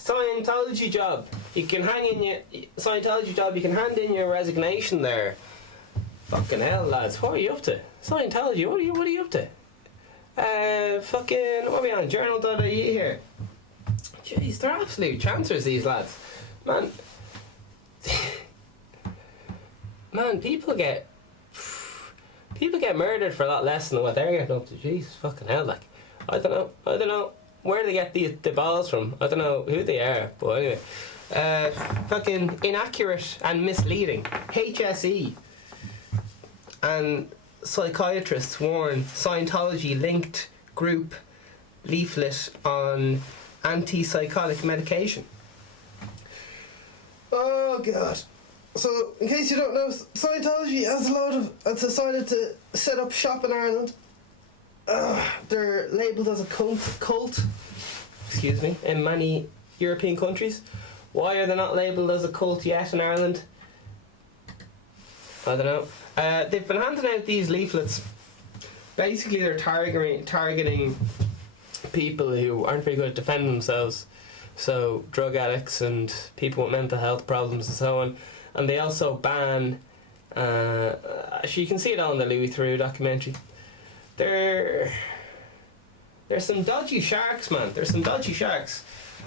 Scientology job. You can hand in your resignation there. Fucking hell, lads. What are you up to? Scientology, what are you up to? What are we on? Journal.ie here. Jeez, they're absolute chancers, these lads. Man, people get murdered for a lot less than what they're getting up to. Jeez, fucking hell, like, I don't know where they get the balls from. I don't know who they are, but anyway. Fucking inaccurate and misleading. HSE and psychiatrists warn Scientology linked group leaflet on antipsychotic medication. Oh god. So, in case you don't know, Scientology has decided to set up shop in Ireland. They're labelled as a cult, in many European countries. Why are they not labelled as a cult yet in Ireland? I don't know. They've been handing out these leaflets. Basically, they're targeting people who aren't very good at defending themselves. So, drug addicts and people with mental health problems and so on. And they also ban... you can see it all in the Louis Theroux documentary. There's some dodgy sharks, man. There's some dodgy sharks.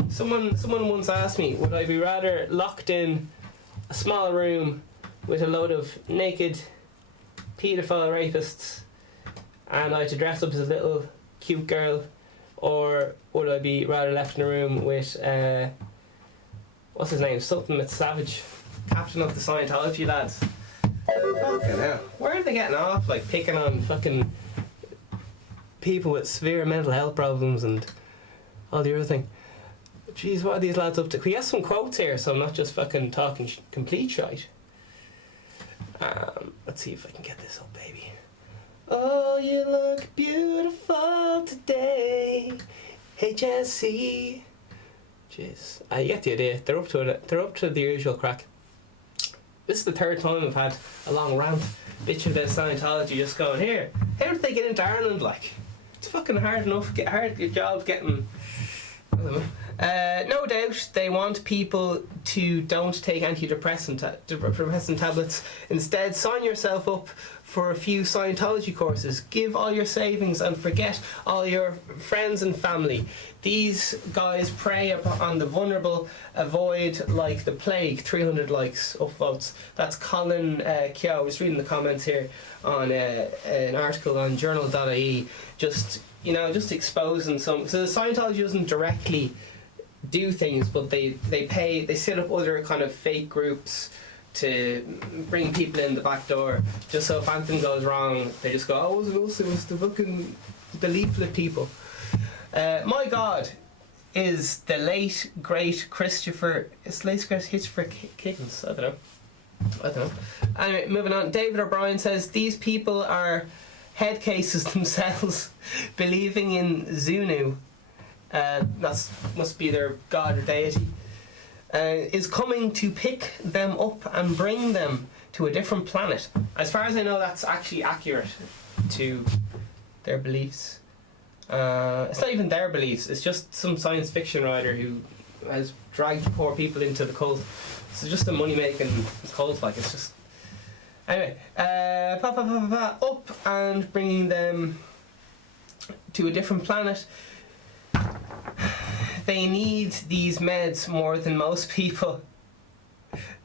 Someone once asked me, would I be rather locked in a small room with a load of naked paedophile rapists and I had to dress up as a little cute girl, or would I be rather left in a room with what's his name? Something with Savage, captain of the Scientology lads. Fucking hell. Where are they getting off, like, picking on fucking people with severe mental health problems and all the other thing? Jeez, what are these lads up to? Can we get some quotes here so I'm not just fucking talking complete shite? Let's see if I can get this up, baby. Oh, you look beautiful today, HSC. Jeez, you get the idea. They're up to it. They're up to the usual crack. This is the third time I've had a long rant bitching about Scientology, just going, here, how did they get into Ireland, like? It's fucking hard enough, good job getting... I don't know. No doubt they want people to don't take antidepressant tablets. Instead, sign yourself up for a few Scientology courses. Give all your savings and forget all your friends and family. These guys prey upon the vulnerable, avoid like the plague. 300 likes, upvotes. That's Colin Keogh. I was reading the comments here on an article on journal.ie, just exposing some. So the Scientology doesn't directly do things, but they set up other kind of fake groups to bring people in the back door, just so if anything goes wrong they just go, oh, it was the fucking the leaflet people. My god is the late great Christopher Higgins. I don't know. Anyway, moving on. David O'Brien says these people are head cases themselves, believing in Zunu. That must be their god or deity. Is coming to pick them up and bring them to a different planet. As far as I know, that's actually accurate to their beliefs. It's not even their beliefs, it's just some science fiction writer who has dragged poor people into the cult. It's just a money making cult, like, it's just... Anyway, up and bringing them to a different planet. They need these meds more than most people.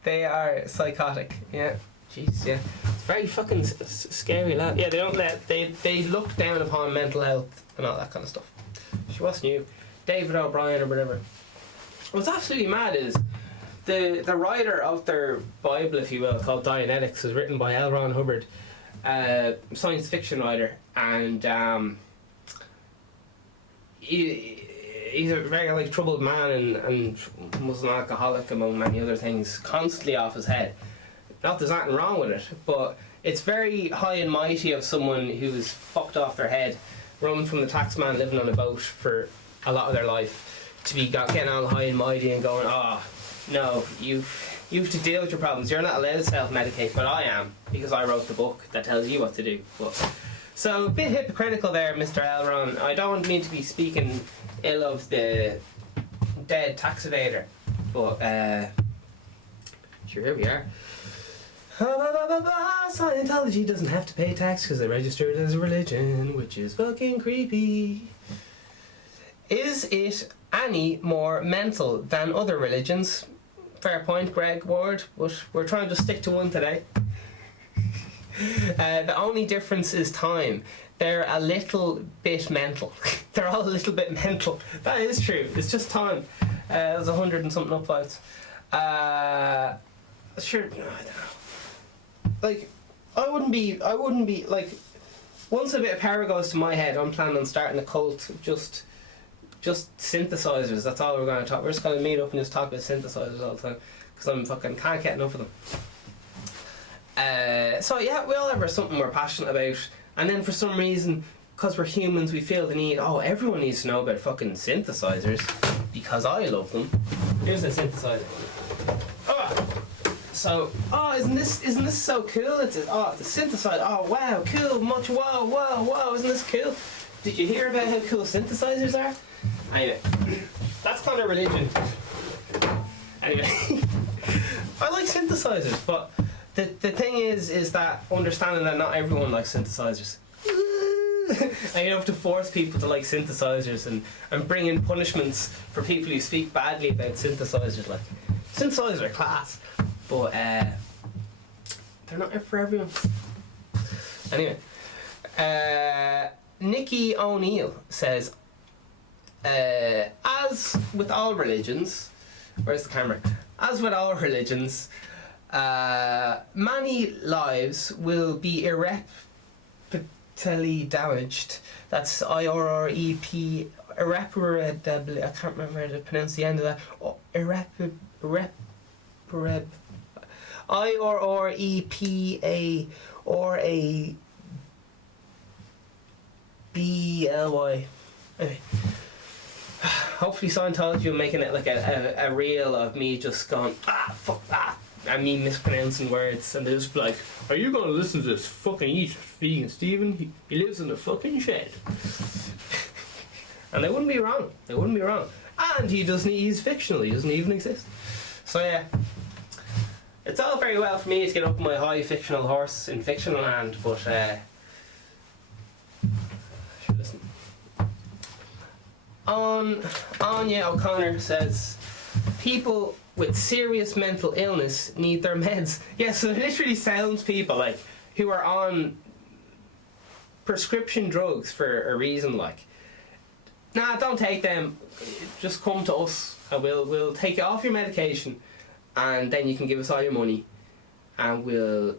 They are psychotic. Yeah, jeez, yeah. It's very fucking scary, lad. Yeah, they look down upon mental health and all that kind of stuff. What's new? David O'Brien or whatever. What's absolutely mad is the writer of their Bible, if you will, called Dianetics, is written by L. Ron Hubbard, science fiction writer, and he's a very troubled man and was an alcoholic among many other things, constantly off his head. Not there's nothing wrong with it, but it's very high and mighty of someone who's fucked off their head, running from the taxman, living on a boat for a lot of their life, to be getting all high and mighty and going, no, you have to deal with your problems. You're not allowed to self-medicate, but I am, because I wrote the book that tells you what to do. So a bit hypocritical there, Mr. Elron. I don't mean to be speaking ill of the dead tax evader. But, sure, here we are. Scientology doesn't have to pay tax because they're registered as a religion, which is fucking creepy. Is it any more mental than other religions? Fair point, Greg Ward, but we're trying to stick to one today. The only difference is time. They're a little bit mental. They're all a little bit mental. That is true. It's just time. There's 100 and something upvotes. Sure, no, I don't know. Like, I wouldn't be like, once a bit of power goes to my head, I'm planning on starting a cult. Just synthesizers. That's all we're going to talk. We're just going to meet up and just talk about synthesizers all the time because I'm fucking can't get enough of them. So yeah, we all have something we're passionate about, and then for some reason, because we're humans, we feel the need. Oh, everyone needs to know about fucking synthesizers because I love them. Here's a synthesizer. So, isn't this so cool? It's the synthesizer. Oh wow, cool, much wow, isn't this cool? Did you hear about how cool synthesizers are? Anyway, that's kind of religion. Anyway, I like synthesizers, but the thing is that understanding that not everyone likes synthesizers. And you have to force people to like synthesizers and bring in punishments for people who speak badly about synthesizers. Like, synthesizers are class, but they're not for everyone. Anyway, Nikki O'Neill says, as with all religions, where's the camera? As with all religions, many lives will be irreparably damaged. That's IRREP, irreparably. I can't remember how to pronounce the end of that. IRREPA or a BLY. Anyway, hopefully Scientology will making it like a reel of me just going fuck that, and me mispronouncing words, and they'll just be like, are you going to listen to this fucking vegan Stephen? He lives in a fucking shed. And they wouldn't be wrong. And he's fictional, he doesn't even exist. So yeah, it's all very well for me to get up on my high fictional horse in fictional land, but listen. Anya O'Connor says, people with serious mental illness need their meds. Yeah, so it literally sounds people like who are on prescription drugs for a reason, like, nah, don't take them, just come to us and we'll take you off your medication, and then you can give us all your money, and we'll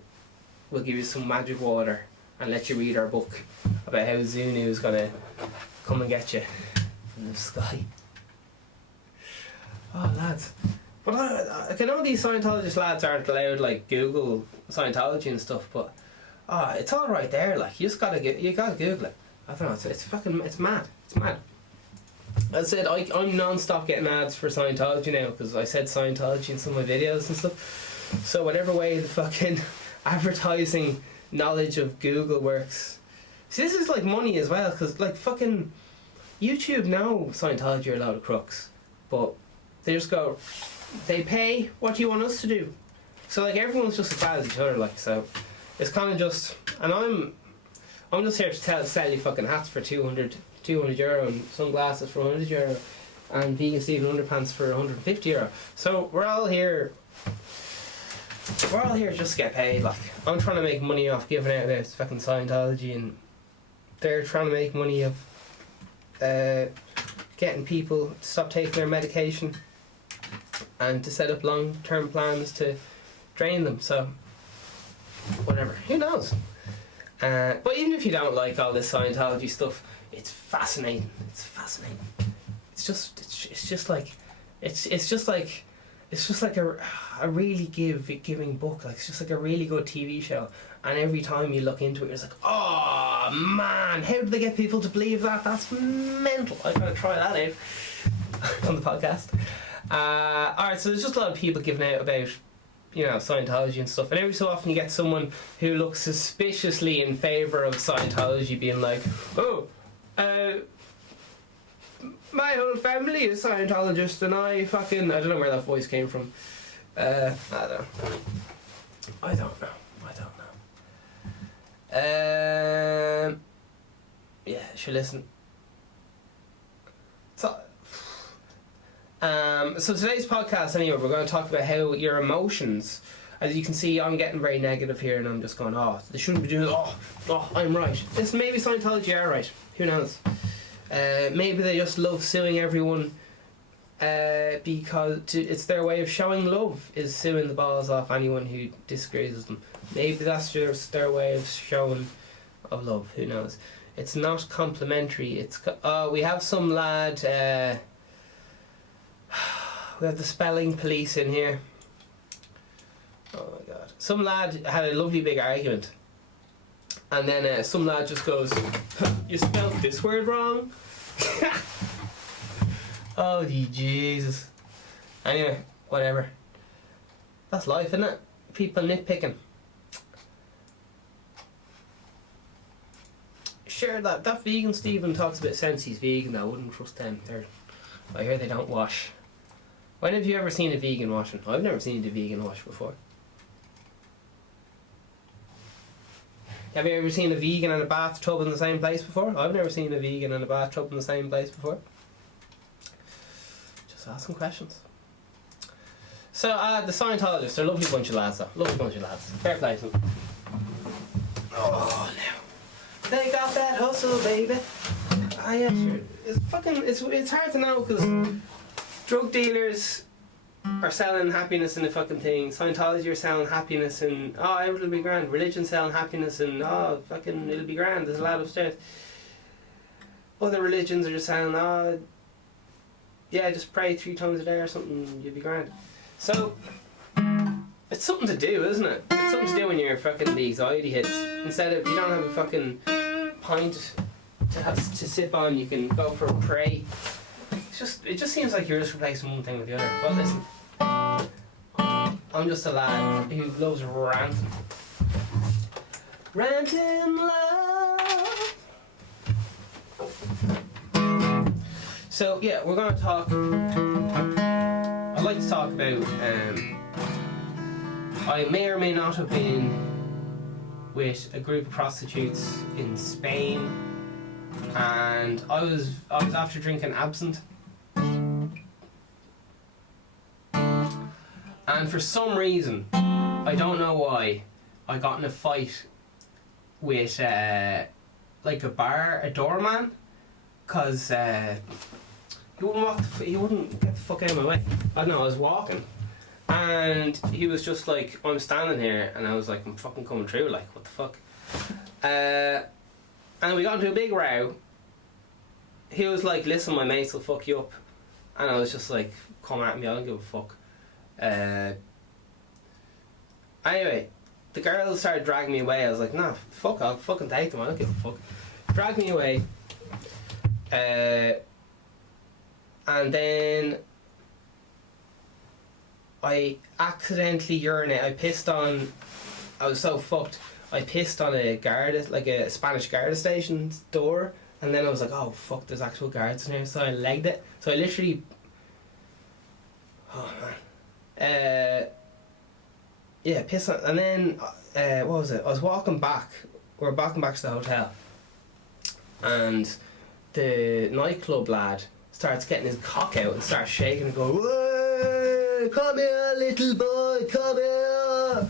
give you some magic water and let you read our book about how Zunu is gonna come and get you from the sky. Oh, lads. But I know these Scientologist lads aren't allowed like Google Scientology and stuff, but it's all right there. Like, you gotta Google it. I don't know. It's mad. It's mad. As I said, I'm non-stop getting ads for Scientology now because I said Scientology in some of my videos and stuff. So whatever way the fucking advertising knowledge of Google works. See, this is like money as well, because like fucking YouTube know Scientology are a load of crooks, but they just go, they pay, what do you want us to do? So like everyone's just as bad as each other, like, so it's kind of just, and I'm just here to sell you fucking hats for 200 euro and sunglasses for 100 euro and vegan Stephen underpants for 150 euro. So we're all here just to get paid. Like, I'm trying to make money off giving out this fucking Scientology, and they're trying to make money of getting people to stop taking their medication and to set up long-term plans to drain them. So whatever, who knows? But even if you don't like all this Scientology stuff, it's fascinating. It's just like a really giving book. Like, it's just like a really good TV show, and every time you look into it, it's like, oh man, how did they get people to believe that? That's mental. I gotta try that out on the podcast. Alright, so there's just a lot of people giving out about, you know, Scientology and stuff, and every so often you get someone who looks suspiciously in favour of Scientology being like, my whole family is Scientologist, and I don't know where that voice came from. I don't know. Yeah, sure, listen. So today's podcast, anyway, we're going to talk about how your emotions. As you can see, I'm getting very negative here, and I'm just going, oh, they shouldn't be doing it. Oh, I'm right. This maybe Scientology are right. Who knows? Maybe they just love suing everyone because it's their way of showing love, is suing the balls off anyone who disagrees with them. Maybe that's just their way of showing of love. Who knows? It's not complimentary. We have some lad. We have the spelling police in here. Oh my god. Some lad had a lovely big argument, and then some lad just goes, "You spelled this word wrong." Oh Jesus. Anyway, whatever. That's life, isn't it? People nitpicking. Sure, that vegan Stephen talks about sense he's vegan. I wouldn't trust them. I hear they don't wash. When have you ever seen a vegan washing? I've never seen a vegan wash before. Have you ever seen a vegan in a bathtub in the same place before? I've never seen a vegan in a bathtub in the same place before. Just asking questions. So, the Scientologists, they're a lovely bunch of lads though. Lovely bunch of lads. Fair play to them. Oh, no. They got that hustle, baby. Yeah, sure. It's hard to know, because drug dealers are selling happiness in a fucking thing. Scientology are selling happiness and everything will be grand. Religion selling happiness and fucking it'll be grand. There's a lad upstairs. Other religions are just saying just pray 3 times a day or something, you'll be grand. So it's something to do, isn't it? It's something to do when your fucking the anxiety hits. Instead of, you don't have a fucking pint to sip on, you can go for a pray. It just seems like you're just replacing one thing with the other. But listen, I'm just a lad who loves ranting. Ranting love. So yeah, we're going to talk. I'd like to talk about. I may or may not have been with a group of prostitutes in Spain, and I was after drinking absinthe. And for some reason, I don't know why, I got in a fight with a doorman, because he wouldn't get the fuck out of my way. I don't know, I was walking, and he was just like, I'm standing here, and I was like, I'm fucking coming through, like, what the fuck? And we got into a big row. He was like, listen, my mates will fuck you up. And I was just like, come at me, I don't give a fuck. Anyway, the girls started dragging me away. I was like, nah, fuck, I'll fucking take them, I don't give a fuck. Dragged me away. And then I accidentally urinated. I was so fucked. I pissed on a Spanish Garda station's door, and then I was like, oh fuck, there's actual guards in here, so I legged it. So I literally, oh man, pissed on, and then what was it? I was walking back. We were walking back to the hotel, and the nightclub lad starts getting his cock out and starts shaking and going, "Whoa, come here, little boy, come here."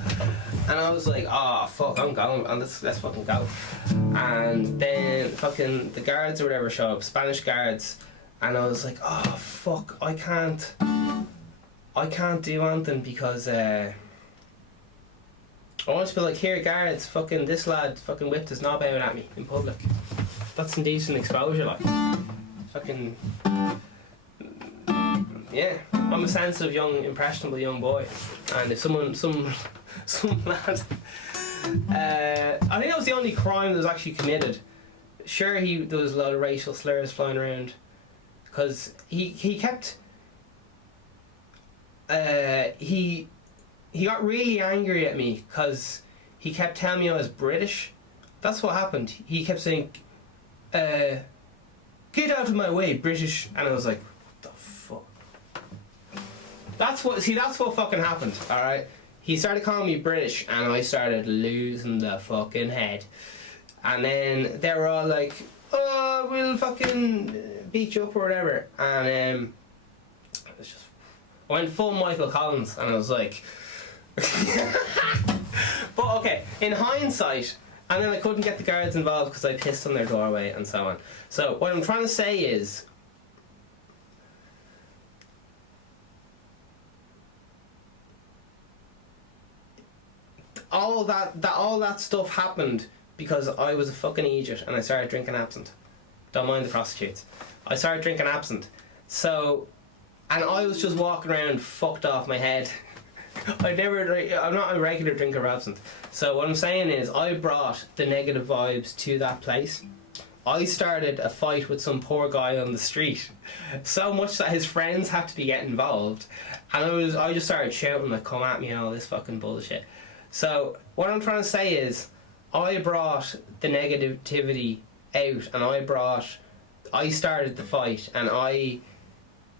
And I was like, oh fuck, I'm going, and let's fucking go. And then fucking the guards or whatever show up, Spanish guards, and I was like, oh fuck, I can't do anything because I want to be like, here guards, fucking this lad fucking whipped his knob out at me in public. That's indecent exposure, like. Fucking, yeah, I'm a sensitive young, impressionable young boy, and if some lad, I think that was the only crime that was actually committed. Sure, there was a lot of racial slurs flying around, because he kept, he got really angry at me because he kept telling me I was British. That's what happened. He kept saying, give get out of my way, British. And I was like, what the fuck? That's what fucking happened, alright? He started calling me British, and I started losing the fucking head. And then they were all like, oh, we'll fucking beat you up or whatever. And I went full Michael Collins, and I was like, but okay, in hindsight, and then I couldn't get the guards involved because I pissed on their doorway and so on. So what I'm trying to say is, all that stuff happened because I was a fucking idiot and I started drinking absinthe. Don't mind the prostitutes. I started drinking absinthe. So, and I was just walking around fucked off my head. I'm not a regular drinker of absinthe. So what I'm saying is, I brought the negative vibes to that place. I started a fight with some poor guy on the street, so much that his friends had to be getting involved, and I just started shouting like, come at me and all this fucking bullshit. So what I'm trying to say is, I brought the negativity out, and I started the fight, and I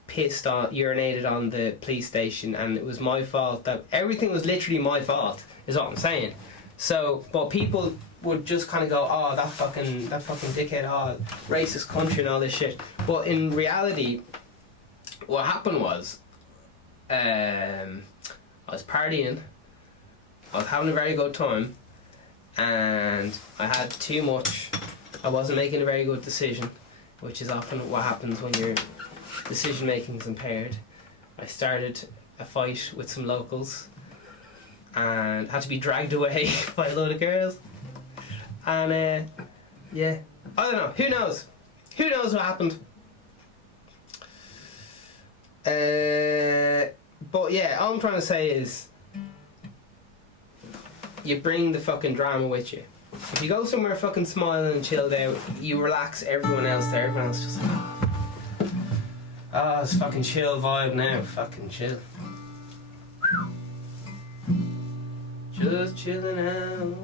urinated on the police station, and it was my fault. That everything was literally my fault, is what I'm saying. So, but people would just kind of go, oh, that fucking dickhead, oh, racist country and all this shit. But in reality, what happened was, I was partying, I was having a very good time, and I had too much. I wasn't making a very good decision, which is often what happens when your decision making is impaired. I started a fight with some locals and had to be dragged away by a load of girls. And yeah, I don't know. Who knows? Who knows what happened? But yeah, all I'm trying to say is, you bring the fucking drama with you. If you go somewhere fucking smiling and chilled out, you relax everyone else there. Everyone else just like, oh, it's fucking chill vibe now. Fucking chill. Just chilling out.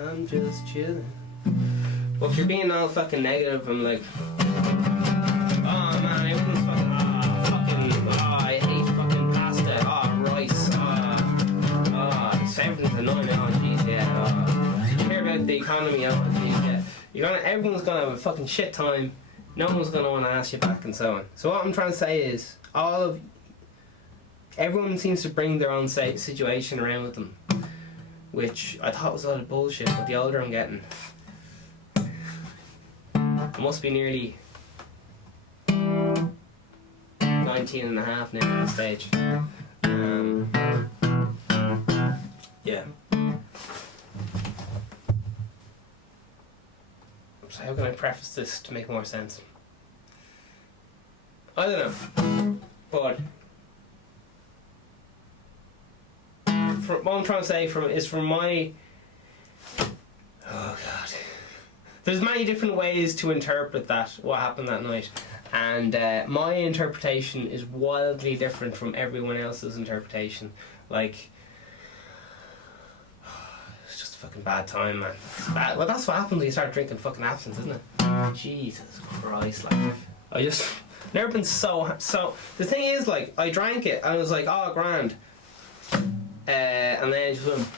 I'm just chilling. But if you're being all fucking negative, I'm like, oh man, everyone's I hate fucking pasta. Oh, rice. Everything's annoying. Oh, jeez, yeah. Did you hear about the economy? Oh, jeez, yeah. Everyone's gonna have a fucking shit time. No one's gonna want to ask you back and so on. So what I'm trying to say is, everyone seems to bring their own situation around with them, which I thought was a lot of bullshit. But the older I'm getting, I must be nearly 19 and a half now at this stage. Yeah. So how can I preface this to make more sense? I don't know. But what I'm trying to say is from my... Oh God. There's many different ways to interpret what happened that night. And my interpretation is wildly different from everyone else's interpretation. Like... fucking bad time, man. It's bad. Well, that's what happens when you start drinking fucking absinthe, isn't it? Jesus Christ, like, I just never been so. The thing is, like, I drank it and I was like, oh, grand, and then it just went,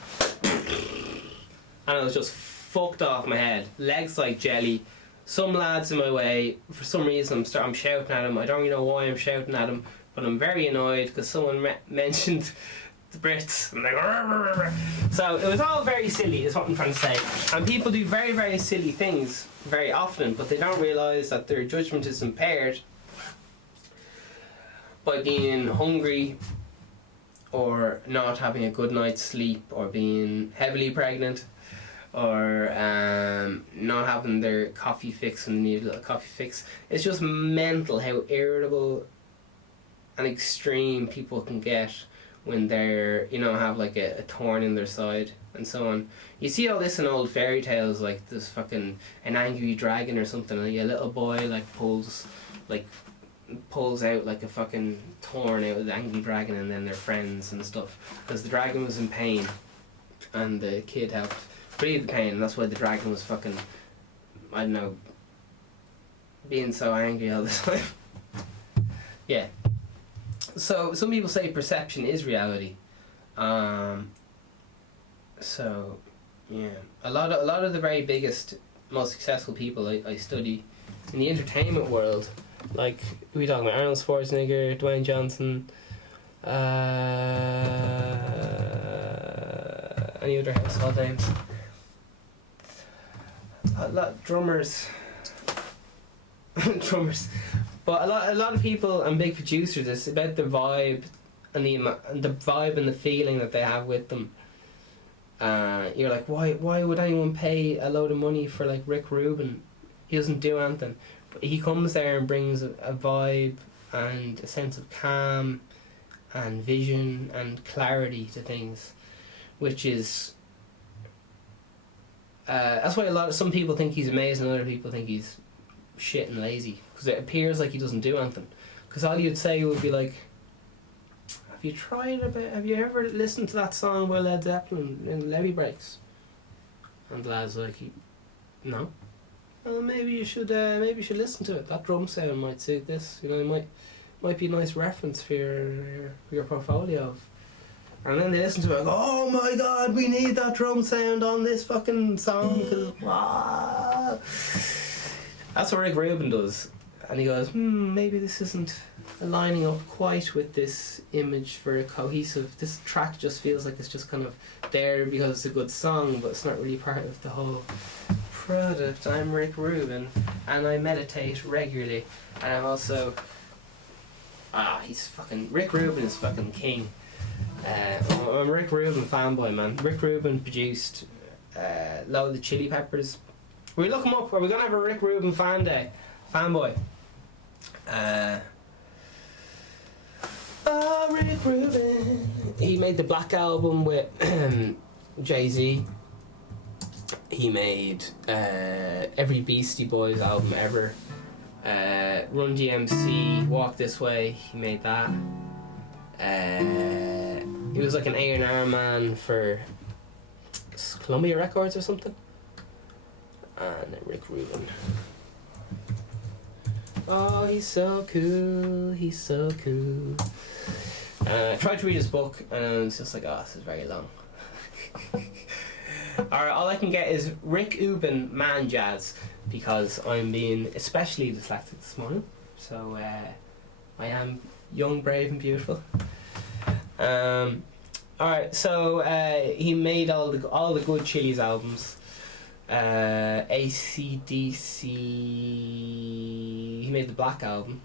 and I was just fucked off my head, legs like jelly. Some lads in my way, for some reason, I'm shouting at him. I don't really know why I'm shouting at him, but I'm very annoyed because someone mentioned the Brits. I'm like, rah, rah, rah. So it was all very silly, is what I'm trying to say. And people do very, very silly things very often, but they don't realise that their judgment is impaired by being hungry, or not having a good night's sleep, or being heavily pregnant, or not having their coffee fix when they need a little coffee fix. It's just mental how irritable and extreme people can get when they're, have like a thorn in their side and so on. You see all this in old fairy tales, like this fucking an angry dragon or something, like a little boy like pulls out like a fucking thorn out of the angry dragon, and then they're friends and stuff because the dragon was in pain and the kid helped relieve the pain, and that's why the dragon was fucking, I don't know, being so angry all the time. Yeah. So some people say perception is reality. So yeah, a lot of the very biggest, most successful people I study in the entertainment world, like we talking about Arnold Schwarzenegger, Dwayne Johnson, any other household names. A lot drummers, drummers, but a lot of people and big producers. It's about the vibe and the vibe and the feeling that they have with them. You're like, why would anyone pay a load of money for like Rick Rubin? He doesn't do anything, but he comes there and brings a vibe and a sense of calm and vision and clarity to things, which is that's why some people think he's amazing and other people think he's shit and lazy, because it appears like he doesn't do anything. Because all you'd say would be like, have you ever listened to that song by Led Zeppelin in Levy Breaks? And the lad's like, no. Well, maybe you should listen to it. That drum sound might suit this. You know, it might be a nice reference for your portfolio. And then they listen to it and go, oh my god, we need that drum sound on this fucking song. That's what Rick Rubin does. And he goes, maybe this isn't aligning up quite with this image for a cohesive. This track just feels like it's just kind of there because it's a good song, but it's not really part of the whole product. I'm Rick Rubin, and I meditate regularly, and I'm also Rick Rubin is fucking king. I'm a Rick Rubin fanboy, man. Rick Rubin produced Load the Chili Peppers. We look him up. Are we gonna have a Rick Rubin fanboy? Rick Rubin. He made the Black Album with Jay-Z. He made every Beastie Boys album ever. Run DMC, Walk This Way. He made that. He was like an A&R man for Columbia Records or something. And Rick Rubin. Oh, he's so cool. He's so cool. I tried to read his book and it's just like, this is very long. Alright, all I can get is Rick Rubin Man Jazz, because I'm being especially dyslexic this morning. So I am young, brave and beautiful. Alright, so he made all the Good Chili's albums. AC/DC. He made the Black Album.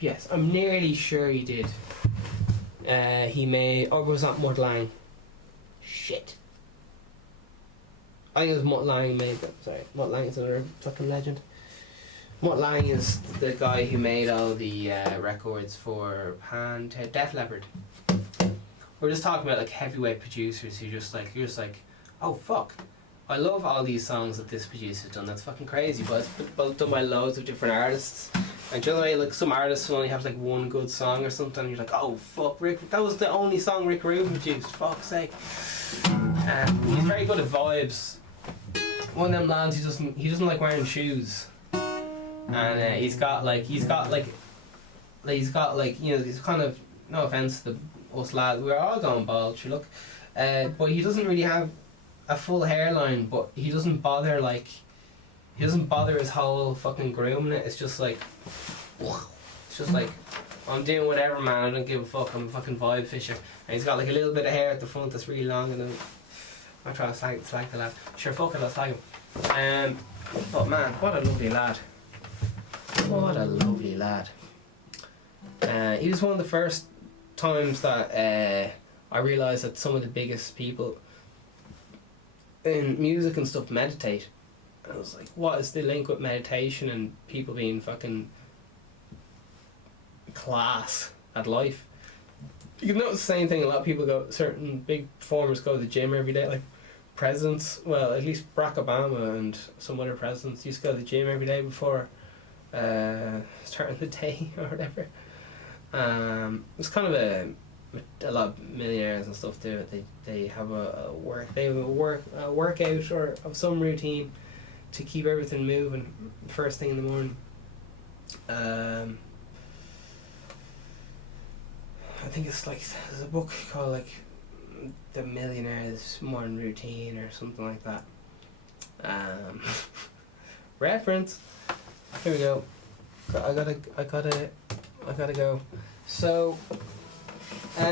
Yes, I'm nearly sure he did. He made... Or was that Mutt Lange? Shit. I think it was Mutt Lange made them. Sorry, Mutt Lange is another fucking legend. Mutt Lange is the guy who made all the records for Def Leppard. We're just talking about like heavyweight producers who you're just like, oh fuck, I love all these songs that this producer's done. That's fucking crazy. But it's done by loads of different artists. And you know, like some artists will only have like one good song or something. And you're like, oh fuck, Rick, that was the only song Rick Rubin produced. Fuck's sake. He's very good at vibes. One of them lads he doesn't like wearing shoes. And he's got like you know, he's kind of, no offense to us lads, we're all going bald, sure, look. But he doesn't really have a full hairline, but he doesn't bother his whole fucking grooming it. It's just like I'm doing whatever, man, I don't give a fuck, I'm a fucking vibe fisher. And he's got like a little bit of hair at the front that's really long, and then I'm trying to slag the lad. Sure, fuck it, I'll slag him. But man, what a lovely lad. What a lovely lad. He was one of the first times that I realised that some of the biggest people in music and stuff meditate. And I was like, what is the link with meditation and people being fucking class at life? You can notice the same thing. A lot of people certain big performers go to the gym every day, like presidents, well, at least Barack Obama and some other presidents used to go to the gym every day before starting the day or whatever. It's kind of a lot of millionaires and stuff do it. They have a workout or of some routine to keep everything moving first thing in the morning. I think it's like, there's a book called like The Millionaire's Morning Routine or something like that. Reference. Here we go. I gotta go. So, how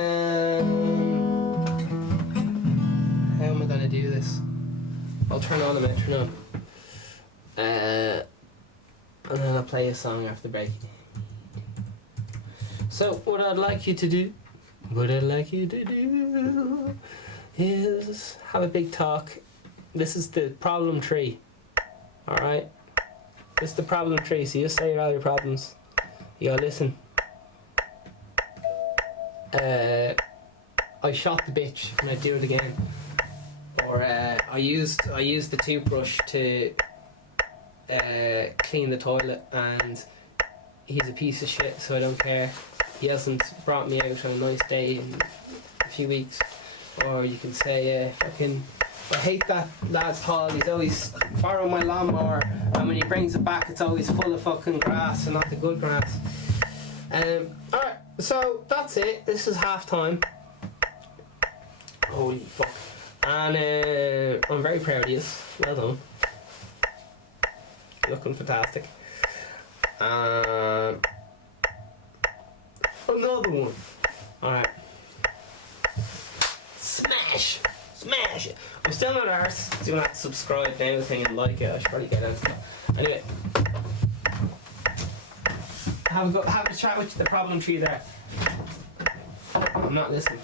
am I gonna do this? I'll turn on the metronome. And then I'll play a song after the break. So, what I'd like you to do is have a big talk. This is the problem tree. Alright? This is the problem tree, so you say all your problems. You gotta listen. I shot the bitch and I'd do it again. Or I used the toothbrush to clean the toilet and he's a piece of shit, so I don't care. He hasn't brought me out on a nice day in a few weeks. Or you can say, I hate that lad's Paul, he's always borrowing my lawnmower and when he brings it back it's always full of fucking grass and not the good grass. Alright, so that's it. This is half time. Holy fuck. And I'm very proud of you. Well done. Looking fantastic. Another one. Alright. Smash it. I'm still not arsed doing that subscribe now thing and like it. I should probably get out. Anyway. Have a chat with the problem tree there. I'm not listening.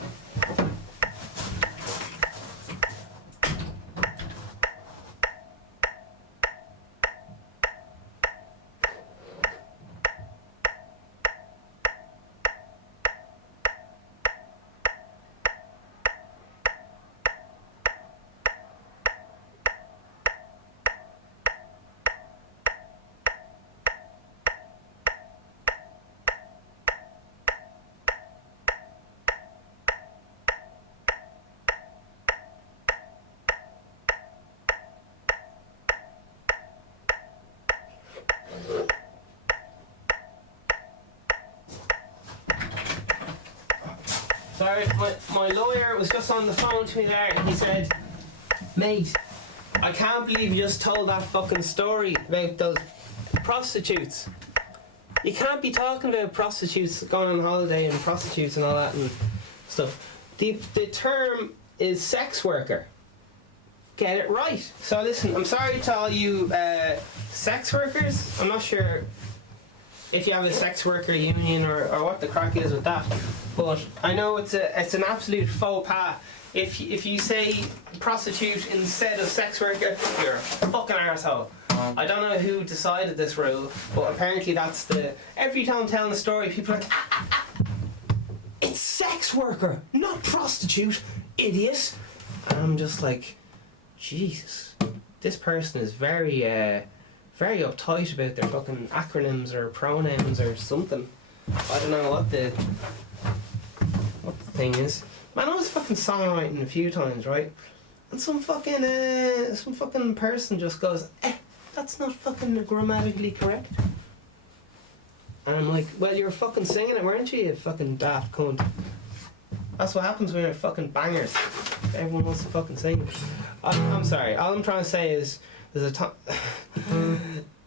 Sorry, my lawyer was just on the phone to me there. He said, mate, I can't believe you just told that fucking story about those prostitutes. You can't be talking about prostitutes going on holiday and prostitutes and all that and stuff. The term is sex worker. Get it right. So listen, I'm sorry to all you sex workers. I'm not sure if you have a sex worker union or what the crack is with that, but I know it's an absolute faux pas. If you say prostitute instead of sex worker, you're a fucking arsehole. I don't know who decided this rule, but apparently that's every time I'm telling the story, people are like, it's sex worker, not prostitute, idiot. And I'm just like, Jesus, this person is very uptight about their fucking acronyms or pronouns or something. I don't know what the thing is. Man, I was fucking songwriting a few times, right? And some fucking person just goes, that's not fucking grammatically correct. And I'm like, well, you were fucking singing it, weren't you fucking daft cunt? That's what happens when you're fucking bangers. Everyone wants to fucking sing. I'm sorry, all I'm trying to say is there's a time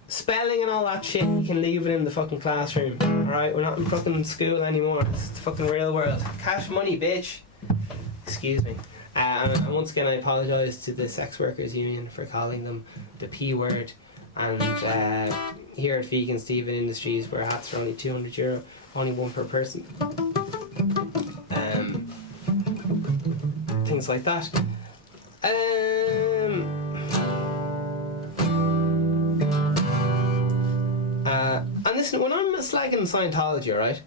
spelling and all that shit you can leave it in the fucking classroom. Alright, we're not in fucking school anymore. It's the fucking real world. Cash money, bitch. Excuse me. And once again I apologise to the sex workers union for calling them the P word. And here at Vegan Steven Industries, where hats are only €200, only one per person. Things like that. And listen, when I'm slagging Scientology, right?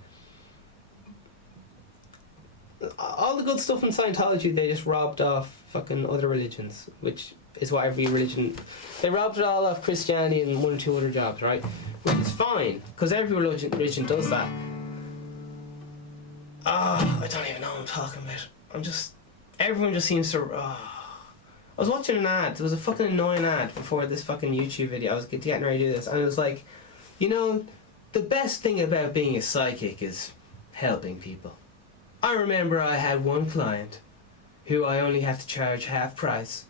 All the good stuff in Scientology they just robbed off fucking other religions, which is what every religion... They robbed it all off Christianity and one or two other jobs, right? Which is fine, because every religion does that. I don't even know what I'm talking about. Everyone just seems to... I was watching an ad. There was a fucking annoying ad before this fucking YouTube video. I was getting ready to do this, and it was like, you know, the best thing about being a psychic is helping people. I remember I had one client who I only had to charge half price.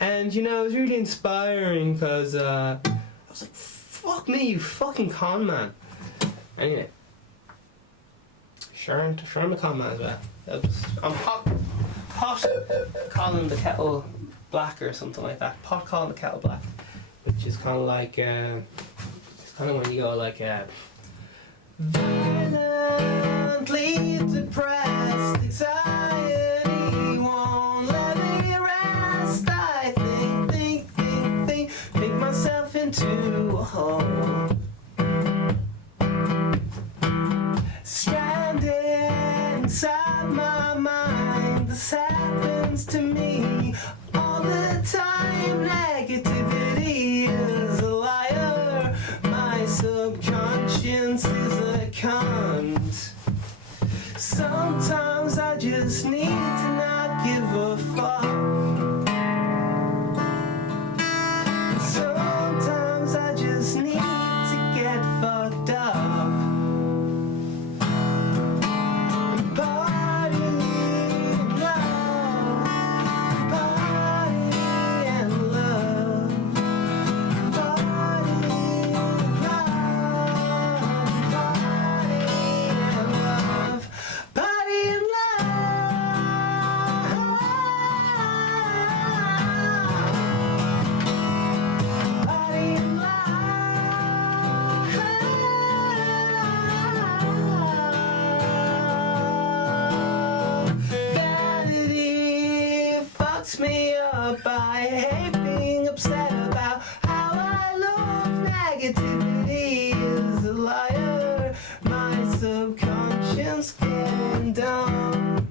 And, you know, it was really inspiring because I was like, fuck me, you fucking con man. Anyway. Sure, I'm a con man as well. I'm hot calling the kettle black or something like that. Pot calling the kettle black. Which is kind of like, it's kind of when you go like, violently depressed, anxiety won't let me rest. I think myself into a hole. Stranded inside my mind, this happens to me all the time. Negativity is a liar, my subconscious is a cunt. Sometimes I just need to not give a fuck. Sometimes I just need to get fucked up. Me up. I hate being upset about how I look. Negativity is a liar, my subconscious getting dumb.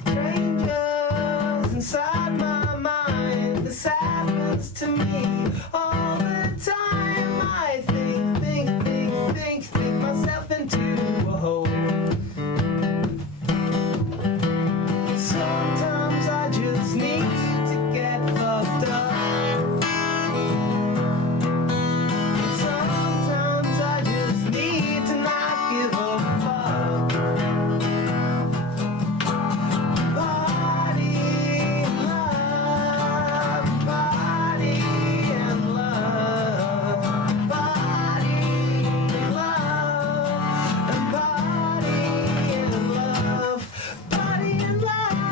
Strangers inside my mind, this happens to me all the time. I think myself into a hole. Sometimes I just need to get fucked up. Sometimes I just need to not give a fuck. Body and love, body and love, body and love, and body and love, body and love.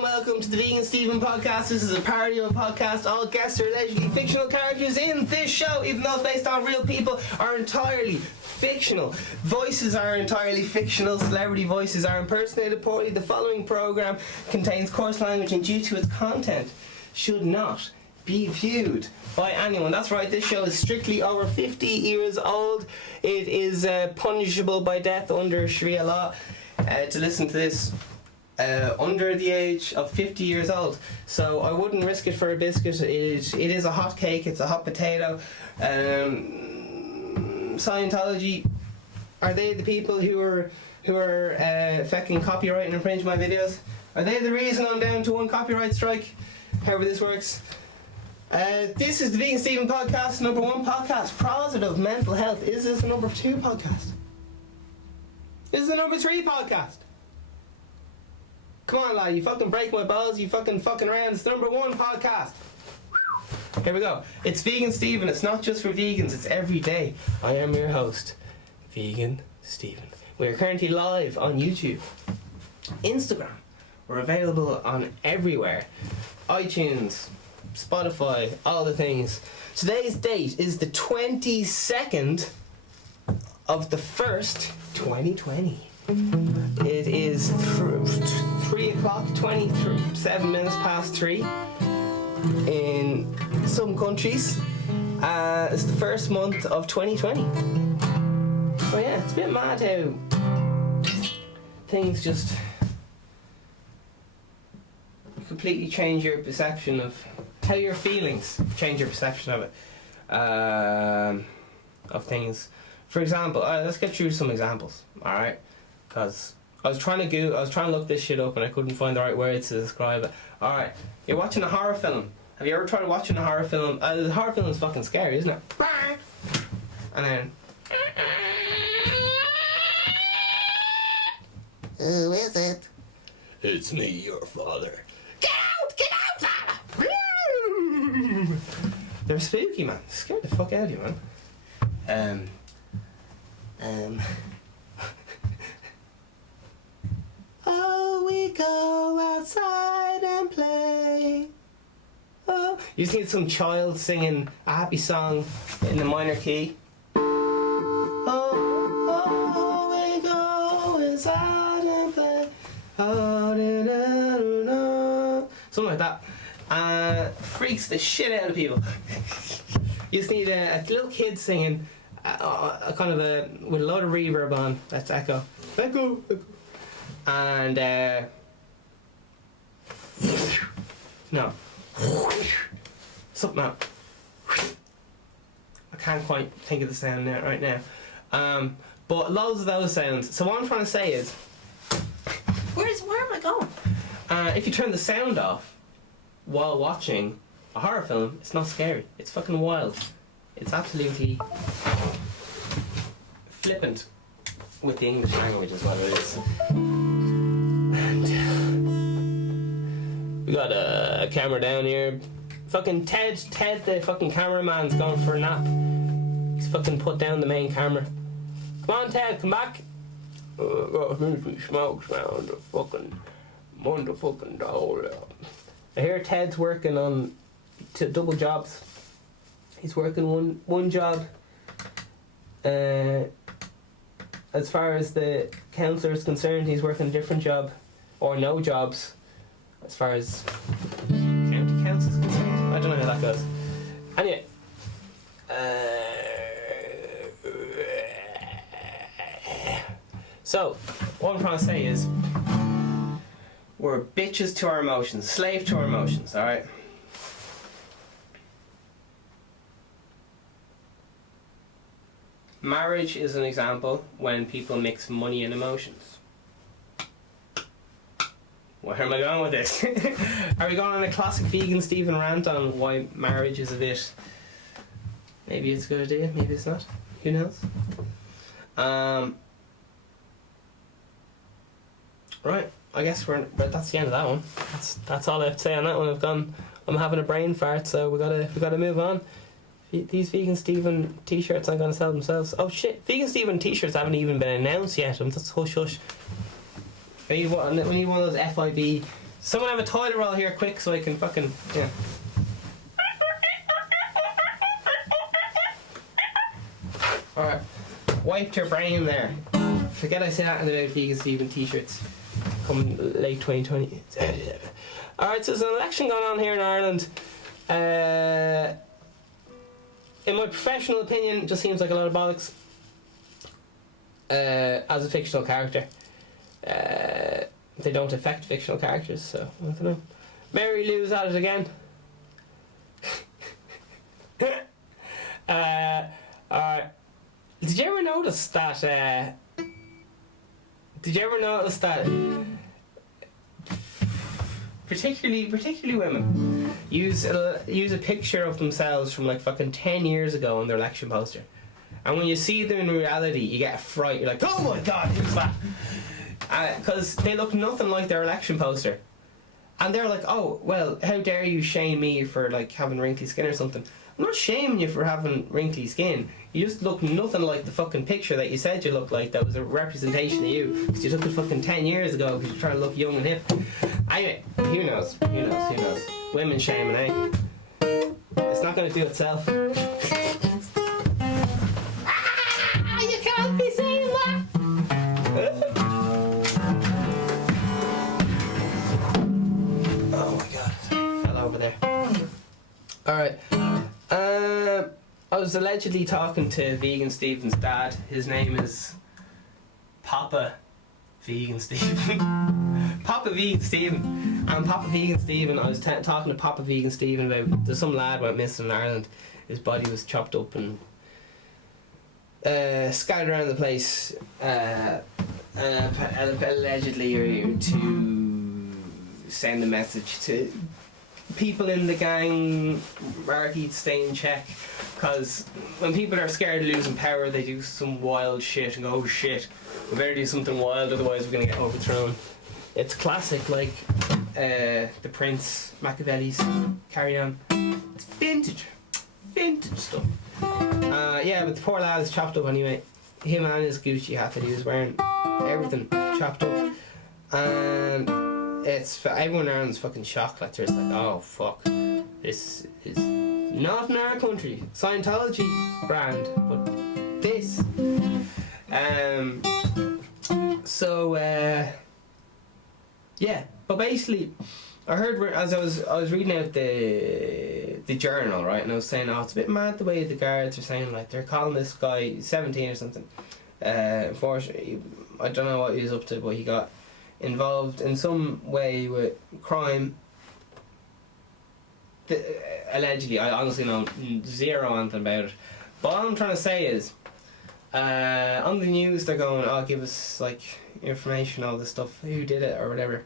Welcome to the Vegan Steven podcast. This is a parody of a podcast. All guests are allegedly fictional characters in this show, even though it's based on real people, are entirely fictional. Voices are entirely fictional. Celebrity voices are impersonated poorly. The following program contains coarse language and due to its content should not be viewed by anyone. That's right, this show is strictly over 50 years old. It is punishable by death under Sharia law to listen to this under the age of 50 years old. So I wouldn't risk it for a biscuit. It is a hot cake, it's a hot potato. Scientology, are they the people who are fucking copyright and infringe my videos? Are they the reason I'm down to one copyright strike? However this works. This is the Vegan Stephen podcast, number 1 podcast, positive mental health. Is this the number 2 podcast? This is the number 3 podcast. Come on, lad, you fucking break my balls, you fucking around. It's the number 1 podcast. Here we go. It's Vegan Stephen. It's not just for vegans, it's every day. I am your host, Vegan Stephen. We are currently live on YouTube, Instagram. We're available on everywhere. iTunes, Spotify, all the things. Today's date is the 22nd of the 1st, 2020. It is 3 o'clock, 27 minutes past 3 in some countries. It's the first month of 2020. So yeah, it's a bit mad how things just completely change your perception of how your feelings change your perception of it, of things. For example, let's get through some examples, alright? Because I was trying to look this shit up and I couldn't find the right words to describe it. Alright, you're watching a horror film. Have you ever tried watching a horror film? The horror film is fucking scary, isn't it? And then... Who is it? It's me, your father. Get out! Get out, father! They're spooky, man. Scared the fuck out of you, man. Oh, we go outside and play. Oh, you just need some child singing a happy song in the minor key. Oh, we go outside and play. Oh, something like that. Freaks the shit out of people. You just need a little kid singing a kind of with a load of reverb on. That's echo. Echo. And no, something out. I can't quite think of the sound now, right now. But loads of those sounds. So what I'm trying to say is, where am I going? If you turn the sound off while watching a horror film, it's not scary. It's fucking wild. It's absolutely flippant with the English language is what it is. And we got a camera down here. Fucking Ted, the fucking cameraman's going for a nap. He's fucking put down the main camera. Come on, Ted, come back. Smokes around the fucking door. I hear Ted's working on double jobs. He's working one job. As far as the counsellor is concerned, he's working a different job, or no jobs. As far as county council is concerned, I don't know how that goes. Anyway, so what I'm trying to say is, we're bitches to our emotions, slave to our emotions. All right. Marriage is an example when people mix money and emotions. Where am I going with this? Are we going on a classic Vegan Stephen rant on why marriage is a bit... Maybe it's a good idea, maybe it's not. Who knows? Right, I guess that's the end of that one. That's all I have to say on that one. I'm having a brain fart, so we gotta move on. These Vegan Stephen t-shirts aren't going to sell themselves. Oh shit, Vegan Stephen t-shirts haven't even been announced yet. I'm just hush. We need one of those FIB. Someone have a toilet roll here quick so I can fucking... Yeah. Alright. Wiped your brain there. Forget I said that about Vegan Stephen t-shirts. Come late 2020. Alright, so there's an election going on here in Ireland. In my professional opinion, it just seems like a lot of bollocks. As a fictional character, they don't affect fictional characters, so I don't know. Mary Lou's at it again. Alright. Did you ever notice that? Particularly women use a picture of themselves from like fucking 10 years ago on their election poster, and when you see them in reality, you get a fright. You're like, oh my god, who's that? Because they look nothing like their election poster, and they're like, oh well, how dare you shame me for like having wrinkly skin or something. I'm not shaming you for having wrinkly skin. You just look nothing like the fucking picture that you said you looked like. That was a representation of you, because you took it fucking 10 years ago because you're trying to look young and hip. Anyway, who knows? Women shaming, eh? It's not going to do itself. You can't be saying that! Oh my god, fell over there. Alright. I was allegedly talking to Vegan Stephen's dad. His name is Papa Vegan Stephen. Papa Vegan Stephen. And Papa Vegan Stephen, I was talking to Papa Vegan Stephen about, there's some lad went missing in Ireland. His body was chopped up and scattered around the place, allegedly to send a message to people in the gang, Marky, to stay in check, because when people are scared of losing power, they do some wild shit and go, oh shit, we better do something wild, otherwise we're going to get overthrown. It's classic, like the Prince, Machiavelli's Carry On. It's vintage stuff. Yeah, but the poor lad is chopped up anyway. Him and his Gucci hat that he was wearing, everything chopped up, and it's everyone around's fucking shocked. Like, there's like, oh fuck, this is not in our country. Scientology brand, but this. Yeah, but basically, I heard as I was reading out the journal, right, and I was saying, oh, it's a bit mad the way the guards are saying, like, they're calling this guy 17 or something. Unfortunately, I don't know what he was up to, but he got involved in some way with crime. Allegedly, I honestly know zero anything about it. But all I'm trying to say is, on the news they're going, oh, give us like information, all this stuff, who did it or whatever,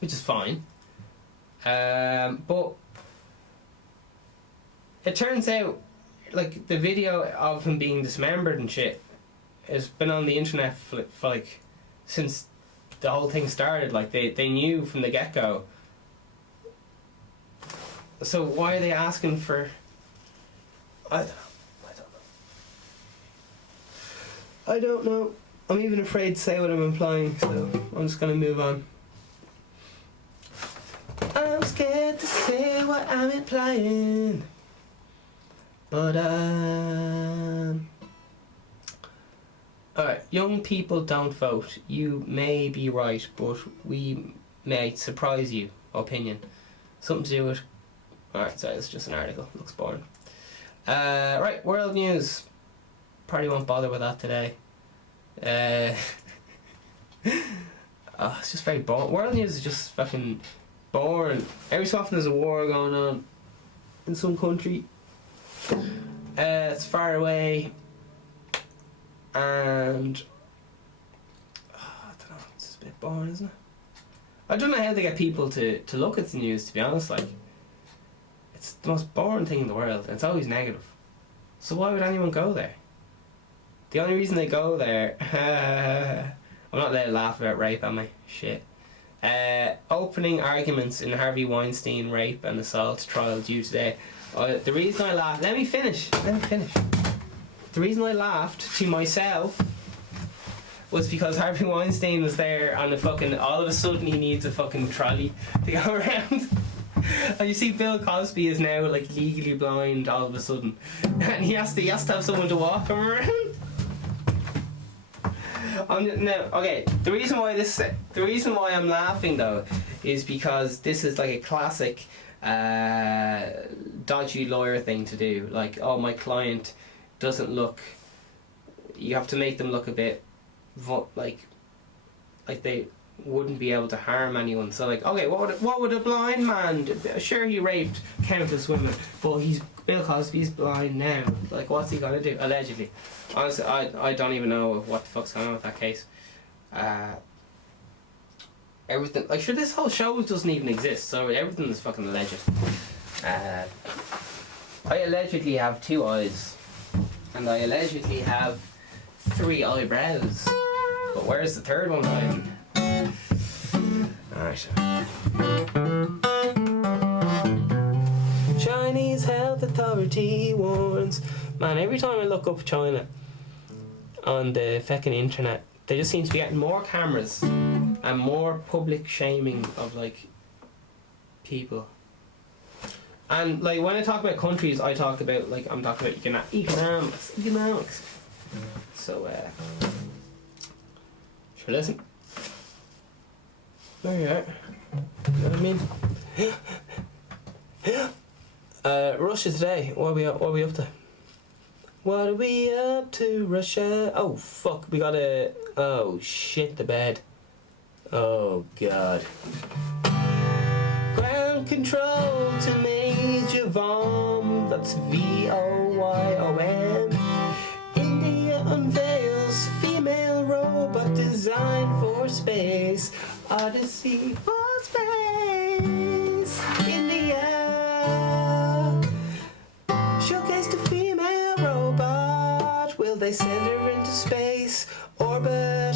which is fine. But it turns out, like, the video of him being dismembered and shit has been on the internet for like since the whole thing started. Like, they knew from the get-go. So why are they asking for... I don't know. I'm even afraid to say what I'm implying, so I'm just gonna move on. I'm scared to say what I'm implying, but alright, young people don't vote. You may be right, but we may surprise you. Opinion. Something to do with... Alright, sorry, it's just an article. Looks boring. Right, world news. Probably won't bother with that today. Oh, it's just very boring. World news is just fucking boring. Every so often there's a war going on in some country. It's far away. And... I don't know, it's just a bit boring, isn't it? I don't know how they get people to look at the news, to be honest. Like, it's the most boring thing in the world, and it's always negative. So why would anyone go there? The only reason they go there... I'm not allowed to laugh about rape, am I? Shit. Opening arguments in Harvey Weinstein rape and assault trial due today. The reason I laughed... Let me finish. The reason I laughed to myself was because Harvey Weinstein was there and all of a sudden he needs a fucking trolley to go around. And you see Bill Cosby is now like legally blind all of a sudden. And he has to have someone to walk him around. No, okay. The reason why I'm laughing though is because this is like a classic dodgy lawyer thing to do. Like, oh, my client doesn't look... You have to make them look a bit like they wouldn't be able to harm anyone. So like, okay, what would a blind man do? Sure, he raped countless women, but Bill Cosby's blind now. Like, what's he gonna do? Allegedly. Honestly, I don't even know what the fuck's going on with that case. Everything, like, sure, this whole show doesn't even exist, so everything is fucking alleged. I allegedly have 2 eyes, and I allegedly have 3 eyebrows, but where's the 3rd one hiding? Alright. Chinese Health Authority warns. Man, every time I look up China on the feckin' internet, they just seem to be getting more cameras and more public shaming of, like, people. And, like, when I talk about countries, I'm talking about economics. So, sure, listen. There you are. You know what I mean? Russia today. What are we up to? What are we up to, Russia? Oh, fuck. We gotta... Oh, shit, the bed. Oh, God. Ground control to Major Vom. That's VOYOM. India unveils female robot designed for space. Odyssey for space. India showcased a female robot. Will they send her into space orbit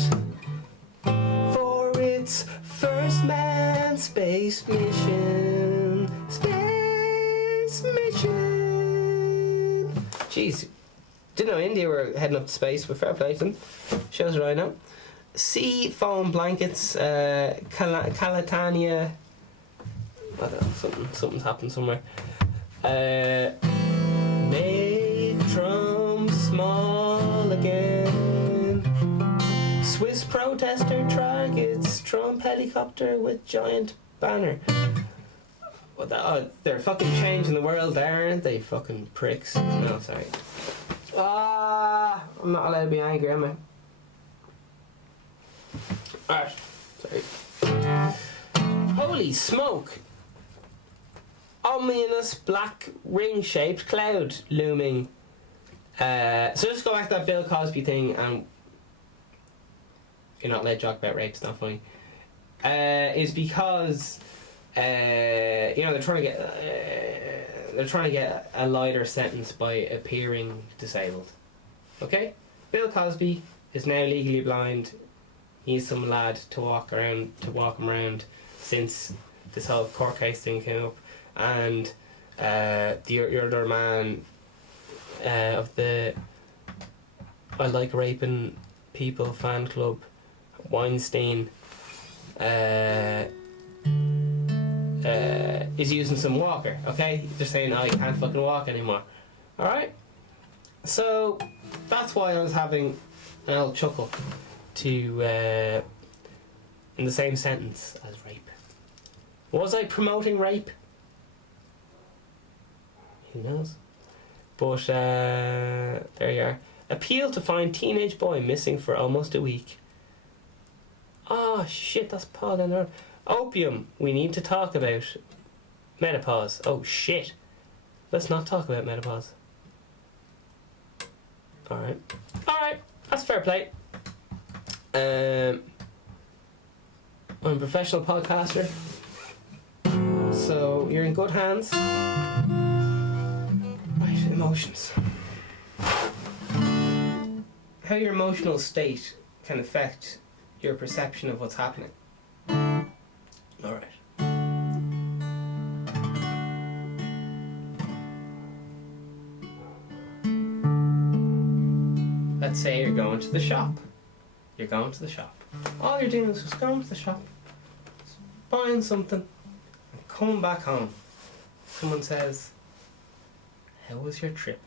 for its first manned space mission? Space mission. Jeez, didn't know India were heading up to space, but fair play to them. Shows what I know. Sea foam blankets, Calatania. I don't know, something's happened somewhere. Make Trump small again. Swiss protester targets Trump helicopter with giant banner. They're fucking changing the world there, aren't they? Fucking pricks. No, sorry. I'm not allowed to be angry, am I? Alright, sorry. Holy smoke! Ominous black ring-shaped cloud looming. So just go back to that Bill Cosby thing, and you're not allowed to talk about rape, it's not funny. Is because they're trying to get a lighter sentence by appearing disabled. Okay? Bill Cosby is now legally blind. He's some lad to walk him around since this whole court case thing came up. And the other man of the I Like Raping People fan club, Weinstein, is using some walker, okay? They're saying, I can't fucking walk anymore. Alright? So, that's why I was having an old chuckle to, in the same sentence as rape. Was I promoting rape? Who knows? But, there you are. Appeal to find teenage boy missing for almost a week. Oh, shit, that's Paul down there. Opium, we need to talk about. Menopause. Oh, shit. Let's not talk about menopause. Alright, that's fair play. I'm a professional podcaster, so you're in good hands. Right, emotions. How your emotional state can affect your perception of what's happening. Alright. Let's say you're going to the shop. All you're doing is just going to the shop, buying something, and coming back home. Someone says, how was your trip?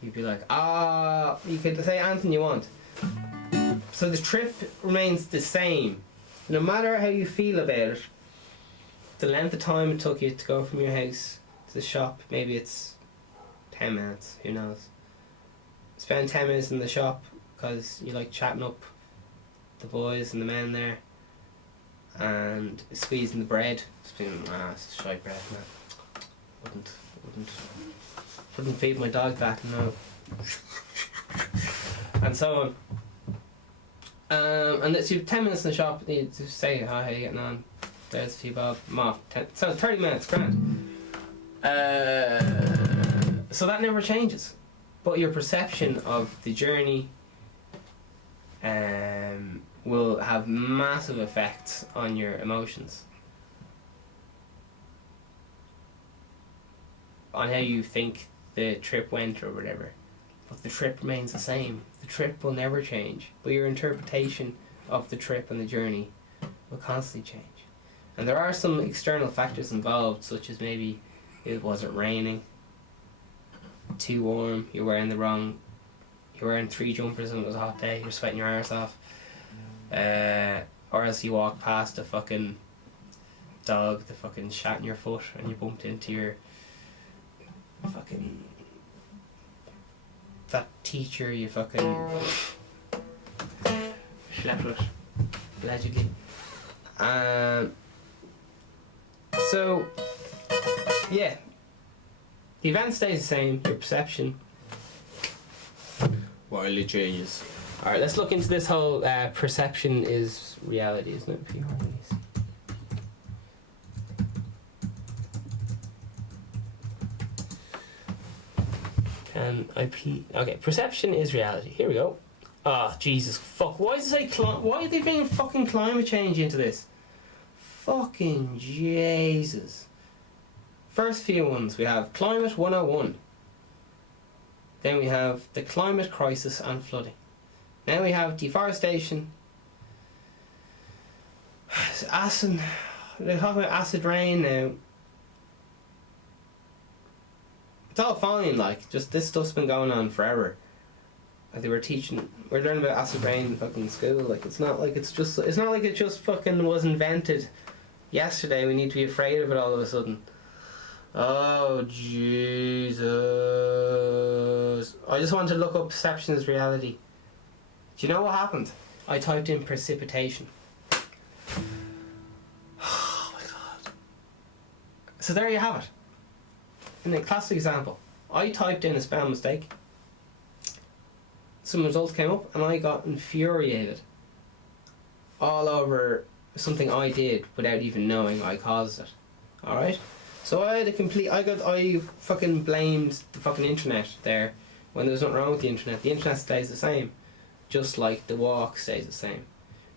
You'd be like, you could say anything you want. So the trip remains the same. No matter how you feel about it, the length of time it took you to go from your house to the shop, maybe it's 10 minutes, who knows. Spend 10 minutes in the shop because you like chatting up the boys and the men there and squeezing the bread. It's shite bread, man. Wouldn't feed my dog that, no. And so on. And it's you 10 minutes in the shop, you just say, hi, how you getting on? There's a few bob, I'm off. So 30 minutes, grand. So that never changes. But your perception of the journey will have massive effects on your emotions. On how you think the trip went or whatever. But the trip remains the same. The trip will never change. But your interpretation of the trip and the journey will constantly change. And there are some external factors involved, such as maybe it wasn't raining, too warm, you're wearing 3 jumpers and it was a hot day, you're sweating your arse off. Or else you walk past a fucking dog that fucking shat in your foot and you bumped into your fucking that teacher you fucking slept with, allegedly. So yeah, the event stays the same, your perception wildly changes. Alright, let's look into this whole perception is reality, isn't it? Okay, perception is reality. Here we go. Oh, Jesus, fuck. Why does it say why are they bringing fucking climate change into this? Fucking Jesus. First few ones, we have Climate 101. Then we have the climate crisis and flooding. Now we have deforestation. They're talking about acid rain now. It's all fine, like, just this stuff's been going on forever. Like we're learning about acid rain in fucking school. Like it's not like it just fucking was invented yesterday. We need to be afraid of it all of a sudden. Oh Jesus! I just wanted to look up perception as reality. Do you know what happened? I typed in precipitation. Oh my god! So there you have it. In a classic example, I typed in a spell mistake. Some results came up and I got infuriated all over something I did without even knowing I caused it. Alright? So I fucking blamed the fucking internet there when there was nothing wrong with the internet. The internet stays the same. Just like the walk stays the same.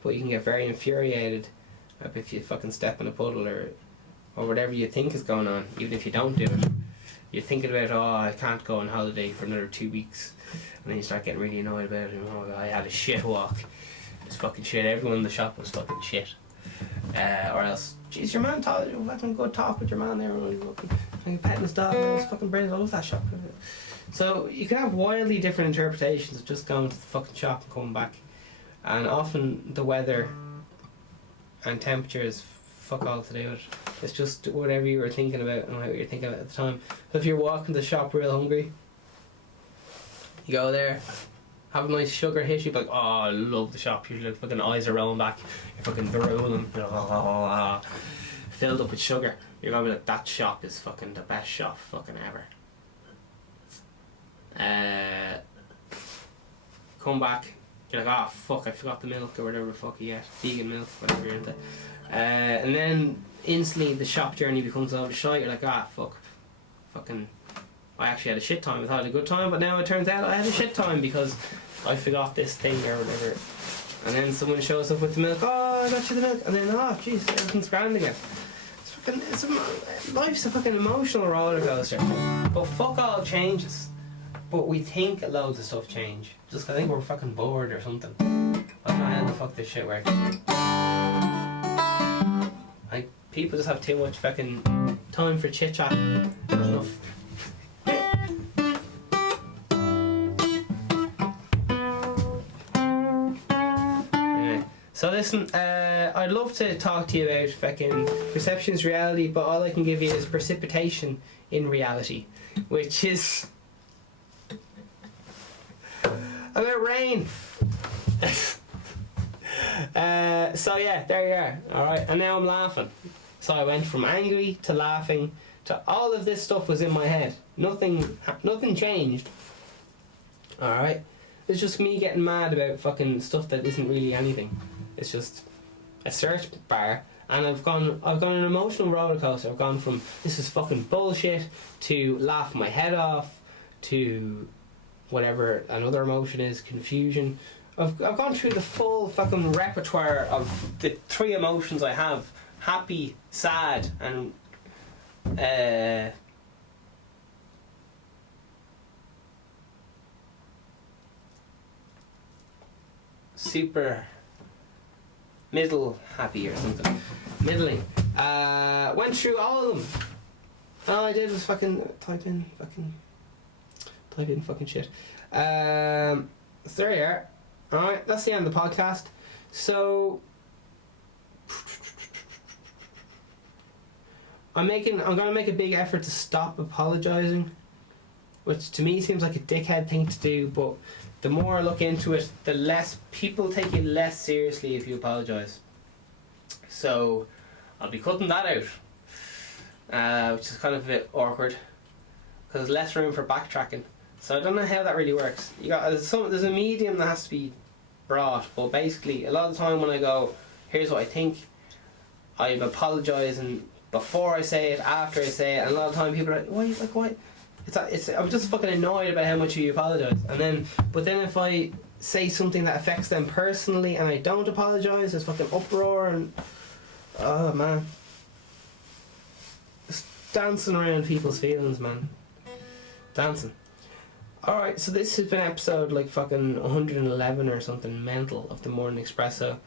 But you can get very infuriated if you fucking step in a puddle or whatever you think is going on, even if you don't do it. You're thinking about, I can't go on holiday for another 2 weeks. And then you start getting really annoyed about it. Oh, I had a shit walk. It's fucking shit. Everyone in the shop was fucking shit. Or else, jeez, your man taught you fucking go talk with your man there. Fucking petting his dog. It was fucking brilliant. I love that shop. So you can have wildly different interpretations of just going to the fucking shop and coming back. And often the weather and temperatures fuck all to do with it. It's just whatever you were thinking about and what you're thinking about at the time. So if you're walking to the shop real hungry, you go there, have a nice sugar hit, you'd be like, oh, I love the shop. Your fucking eyes are rolling back, you're fucking drooling, filled up with sugar. You're gonna be like, that shop is fucking the best shop fucking ever. Come back, you're like, oh fuck, I forgot the milk or whatever the fuck you get, vegan milk, whatever you're into. And then instantly the shop journey becomes over the shite. You're like, fuck, fucking, I actually had a shit time. I thought I had a good time, but now it turns out I had a shit time because I forgot this thing or whatever. And then someone shows up with the milk. Oh, I got you the milk. And then, jeez, everything's grand again. Life's a fucking emotional roller coaster. But fuck all changes. But we think loads of stuff change. Just 'cause I think we're fucking bored or something. I don't know how the fuck this shit works. Like, people just have too much fucking time for chit chat. Not enough. Anyway, So listen, I'd love to talk to you about fucking perception's reality, but all I can give you is precipitation in reality, which is about rain. So yeah, there you are. Alright, and now I'm laughing. So I went from angry to laughing to all of this stuff was in my head. Nothing changed. Alright? It's just me getting mad about fucking stuff that isn't really anything. It's just a search bar, and I've gone an emotional roller coaster. I've gone from this is fucking bullshit to laugh my head off to whatever another emotion is, confusion. I've gone through the full fucking repertoire of the three emotions I have: happy, sad, and super middle happy or something. Middling. Went through all of them. All I did was fucking type in fucking shit. So there you are. Alright, that's the end of the podcast. So I'm gonna make a big effort to stop apologising, which to me seems like a dickhead thing to do, but the more I look into it, the less people take you less seriously if you apologise. So I'll be cutting that out, which is kind of a bit awkward because there's less room for backtracking. So I don't know how that really works. There's a medium that has to be brought, but basically a lot of the time when I go, here's what I think, I'm apologising before I say it, after I say it, and a lot of the time people are like, why? I'm just fucking annoyed about how much you apologise, but then if I say something that affects them personally and I don't apologise, there's fucking uproar and oh man, just dancing around people's feelings, man, dancing. Alright, so this has been episode like fucking 111 or something mental of the Morning Espresso.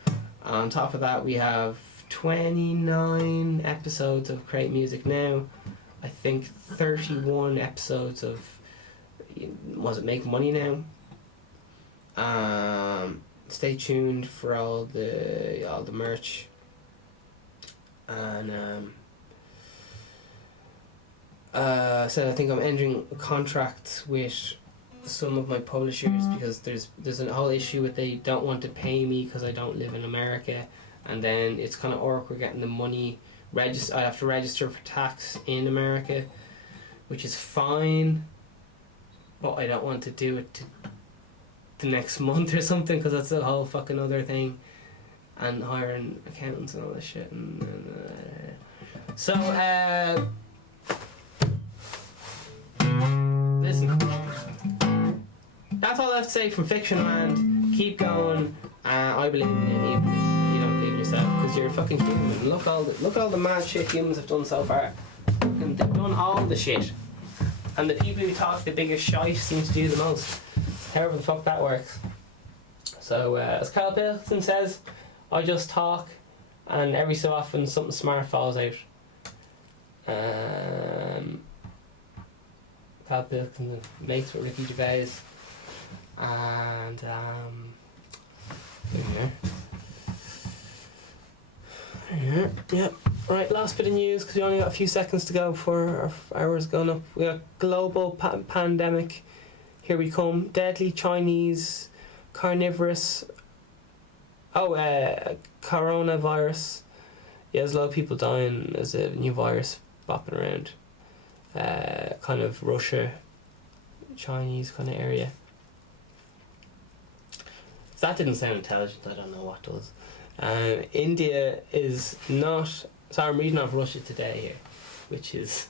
On top of that we have 29 episodes of Create Music Now. I think 31 episodes of was it Make Money Now. Stay tuned for all the merch. And so I think I'm entering contracts with some of my publishers because there's a whole issue with they don't want to pay me because I don't live in America, and then it's kind of awkward getting the money. I have to register for tax in America, which is fine, but I don't want to do it the next month or something because that's a whole fucking other thing, and hiring accountants and all this shit. So listen, that's all I have to say from Fiction Land. Keep going. I believe in it, even if you don't believe in yourself, because you're a fucking human. Look all the mad shit humans have done so far. And they've done all the shit. And the people who talk the biggest shite seem to do the most. However the fuck that works. So as Carl Pilkington says, I just talk, and every so often something smart falls out. Carl Pilkington mates with Ricky Gervais, and yeah. Right, last bit of news because we only got a few seconds to go before our hour's going up. We got global pandemic. Here we come. Deadly Chinese carnivorous. Coronavirus. Yeah, there's a lot of people dying. There's a new virus bopping around. Kind of Russia, Chinese kind of area. If that didn't sound intelligent, I don't know what does. India is not. So I'm reading off Russia Today here, which is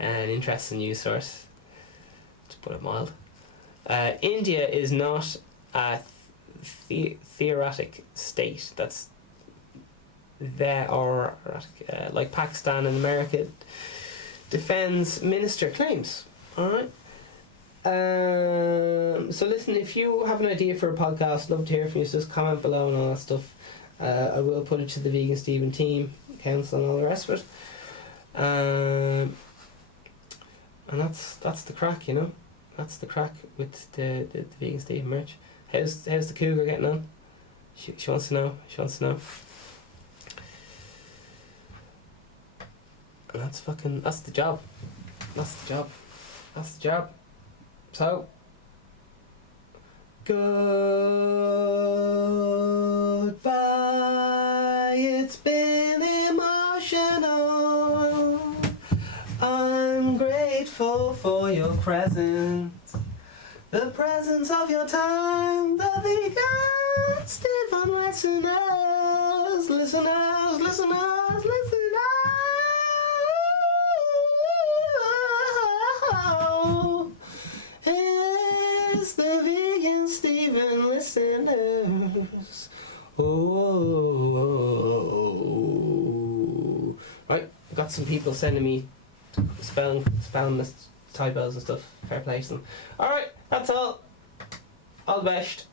an interesting news source, to put it mild. India is not a theoretic state. That's like Pakistan and America. Defense minister claims. Alright. So listen, if you have an idea for a podcast, love to hear from you, so just comment below and all that stuff. I will put it to the Vegan Stephen team, council and all the rest of it. And that's the crack, you know. That's the crack with the Vegan Stephen merch. How's the cougar getting on? She wants to know. She wants to know. And that's the job. That's the job. That's the job. So, goodbye. It's been emotional. I'm grateful for your presence. The presence of your time. The vegan Stephen listeners. Listeners, listeners, listeners. It's the vegan Stephen listeners. Oh. Right, I've got some people sending me spelling typos and stuff. Fair play to them. Alright, that's all. All the best.